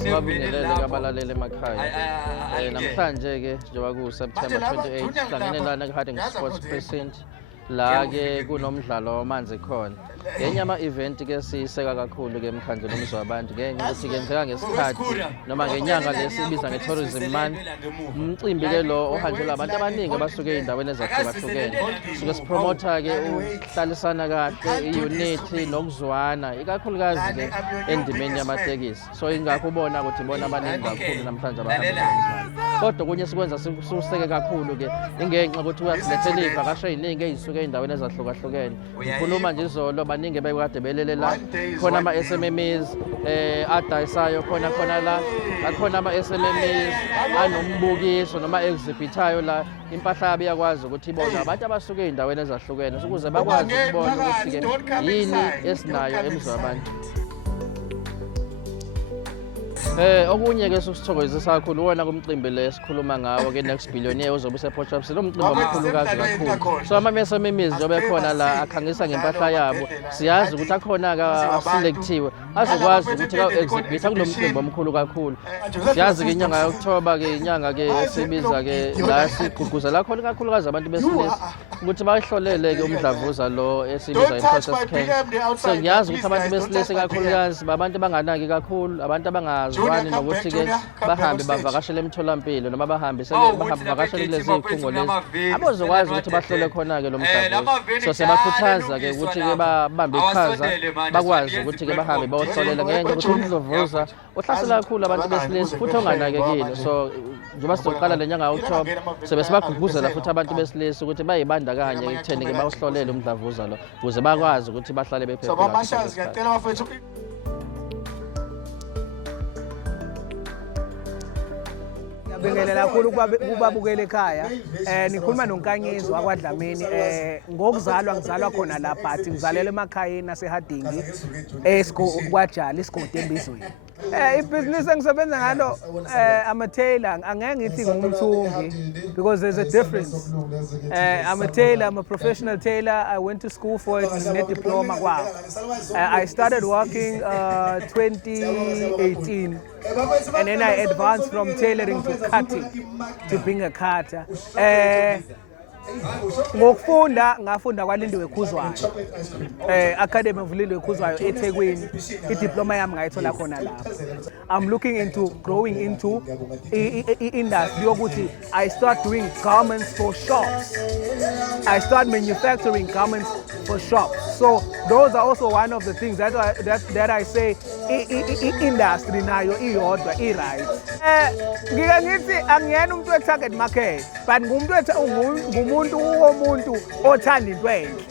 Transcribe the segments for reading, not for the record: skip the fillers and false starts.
Sibabingelele kabalaleli emakhaya. Namhlanje ke njengoba ku September 28 sihlangene lana eHarding Sports Precinct la ke kunomdlalo wamanzi khona. Yenye ama-event ke siyiseka kakhulu ke emkhandleni womuzwa wabantu ngenxa ukuthi kenzeka ngesikhathi noma ngenyanga lesibiza nge-tourism month. Umcimbi ke lo ohanjelwa abantu abaningi abasuke ey'ndaweni ezahlukahlukene. Suke sipromotha ke ukuhlalisana kahle, i-unity nokuzwana, ikakhulukazi ke endimeni yamatekisi. So ingakho ubona ukuthi ibona abaningi kakhulu namhlanje abahamba. Kodwa kunye sikwenza sikuseke kakhulu ke ingenxa ukuthi uyasilethela iy'vakasho ey'ningi ey'suke ey'ndaweni ezahlukahlukene. Ngikhuluma nje izolo baningi bekade belele la, khona ama-SMMEs adayisayo khona la, akhona ama-SMMEs anombukiso noma exhibithayo la. Impahla yabo iyakwazi ukuthi ibone abantu abasuke ey'ndaweni ezahlukene ukuze bakwazi ukubona ukuthi-ke yini esinayo emizwa yabantu. Okunye ke sisithokozisa kakhulu wona kumcimbi le sikhuluma ngawo ke Next Billionaire uzobe usePort Shepstone. Lo mcimbi omkhulukazi kakhulu. So ama-SMMEs njengoba ekhona la akhangisa ngempahla yabo, siyazi ukuthi akhona ka-selectiwe azokwazi ukuthi ka-exhibitha kulo mcimbi omkhulu kakhulu. Siyazi ke inyanga ya-October ke inyanga ke esibiza ke la sigqugquzela khona kakhulukazi abantu besilisa ukuthi bayihlolele ke umdlavuza lo esibiza i-prostate cancer. So ngiyazi ukuthi abantu besilisa kakhulukazi babantu abanganaki kakhulu, abantu abangazwani nokuthi-ke bahambe bavakashele emtholampilo noma bavakashele kulezi iy'khungo lezi abazokwazi ukuthi bahlole khona-ke lo mdlavuza. So siyabakhuthaza-ke ukuthi-ke babambe iqhaza bakwazi ukuthi-ke bahambe bayohlolela ngenxa yokuthi umdlavuza uhlasela kakhulu abantu besilisa futhi onganakekile. So njengoba sizoqala le nyanga ya-October sobe sibagqugquzela futhi abantu besilisa ukuthi bayibandakanye ekutheni-ke bawuhlolele umdlavuza lo ukuze bakwazi ukuthi bahlale bephephile. Ngiyabingelela kakhulu ukubabukela ekhaya. Nikhuluma noNkanyezi wakwaDlamini. Ngokuzalwa ngizalwa khona la but ngizalelwe emakhayeni aseHarding kwaJali isigodi embizweni. Ibhizinisi engisebenza ngalo I'm a tailor. Angeke ngithi ngumthungi because there's a difference. I'm a tailor, I'm a professional tailor. I went to school for it, ne-diploma kwawo. I started working 2018 and then I advanced from tailoring to cutting, to being a cutter. Ngafunda kwaLindiwe Khuzwayo Academy of Lindiwe Khuzwayo eThekwini. Idiploma yami ngayithola khona lapho. I'm looking into growing into industry yokuthi I start doing garments for shops. I start manufacturing garments for shops. So those are also one of the things that I say industry nayo iyodwa i-right. Ngike ngithi angiyena umuntu we-target market but ngumuntu womuntu othanda into enhle,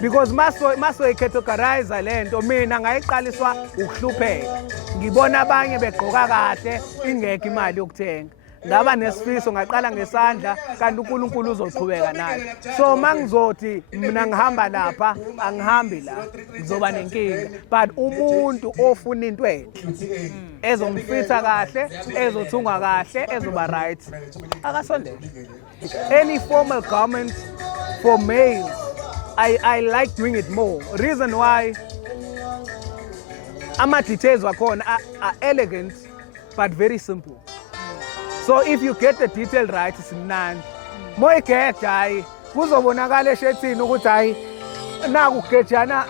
because maso i-categorize lento mina ngayiqaliswa ukuhlupheka. Ngibona abanye begqoka kahle ingekho imali yokuthenga, ngaba nesifiso ngaqala ngesandla kanti uNkulunkulu uzoqhubeka nayo. So mangizothi mina ngihamba lapha angihambi la ngizoba nenkinga, but umuntu ofuna into enhle ezomfitha kahle, ezothungwa kahle, ezoba right akasondele. Any formal garment for males, I like doing it more. Reason why, ama-details wakhona are elegant but very simple. So if you get the detail right, it's mnandi. Moyigeja hayi kuzobonakala eshethini ukuthi hayi naku kugejana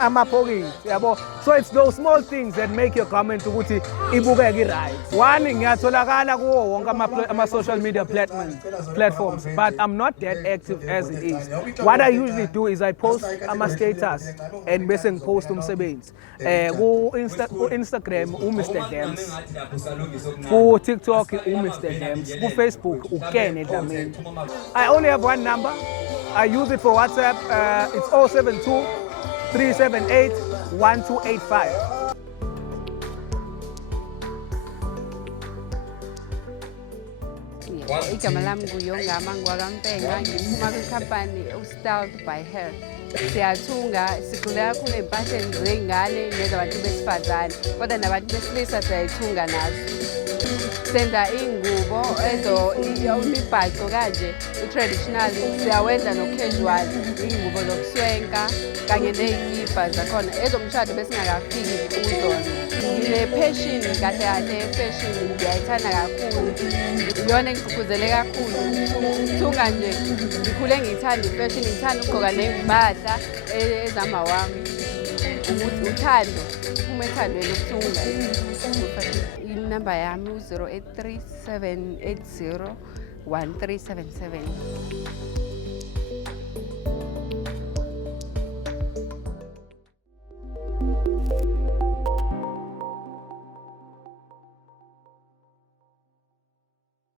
amaphokisi yabo. So it's those small things that make your garment ukuthi ibukeke right. One, ngiyatholakala kuwo wonke ama-social media platforms, but I'm not that active as it is. What I usually do is I post ama-status and bese ngipost umsebenzi. Ku-Instagram uMr Dams, ku-TikTok uMr Dams, ku-Facebook uKene Dlamini. I only have one number. I use it for WhatsApp. It's 072 378 1285. Igama lami nguYongama ngwakaMtenga, ngiphuma kwikhampani uStyled by Her. Siyathunga, sigxile kakhulu ey'mpahleni zey'ngane nezabantu besifazane, kodwa nabantu besilisa siyayithunga nazo. Senza iy'ngubo imibhaco kanje i-traditional, siyawenza no-casual, iy'ngubo zokuswenka kanye ney'kipa zakhona ezomshado besingakafiki kuzona. Ne-passion kahle kahle fashion ngiyayithanda kakhulu. Iyona engigqugquzele kakhulu ukuthunga nje. Ngikhule ngithanda i-fashion, ngithanda ukugqoka ney'mpahla ezamawami. Uthando, uma ethandweni ukuthunga. Inamba yami u-083 780 1377.